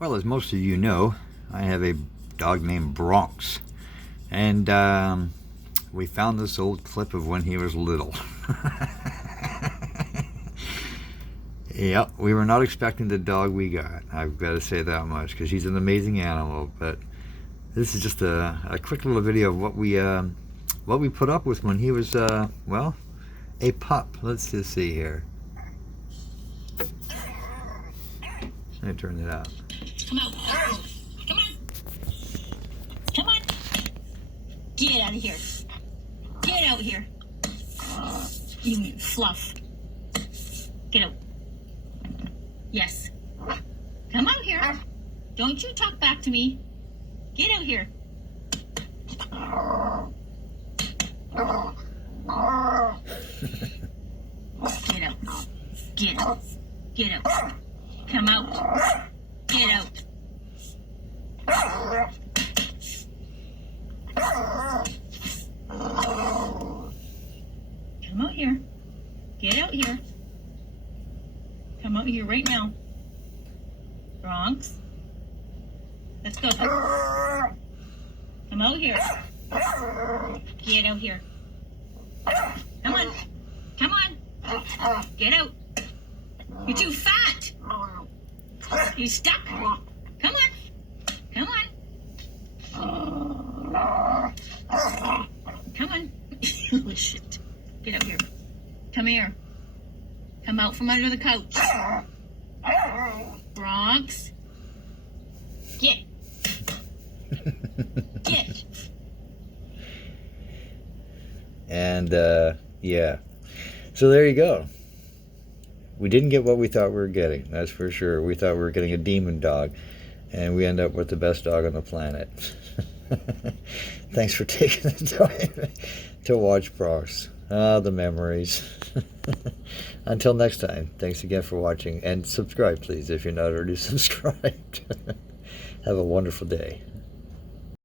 Well, as most of you know, I have a dog named Bronx, and we found this old clip of when he was little. Yep, we were not expecting the dog we got. I've got to say that much, because he's an amazing animal. But this is just a quick little video of what we put up with when he was well, a pup. Let's just see here. Let me turn it out. Come out. Come on. Come on. Get out of here. Get out here. You fluff. Get out. Yes. Come out here. Don't you talk back to me. Get out here. Get out. Get out. Get out. Come out. Get out. Come out here. Get out here. Come out here right now. Bronx. Let's go. Come out here. Get out here. Come on. Come on. Get out. You're too fat. You stuck. Come on. Come on. Come on. Oh, shit. Get out here. Come here. Come out from under the couch. Bronx. Get. Get. And yeah, so there you go. We didn't get what we thought we were getting, that's for sure. We thought we were getting a demon dog, and we end up with the best dog on the planet. Thanks for taking the time to watch Bronx. Ah, the memories. Until next time, thanks again for watching, and subscribe please if you're not already subscribed. Have a wonderful day.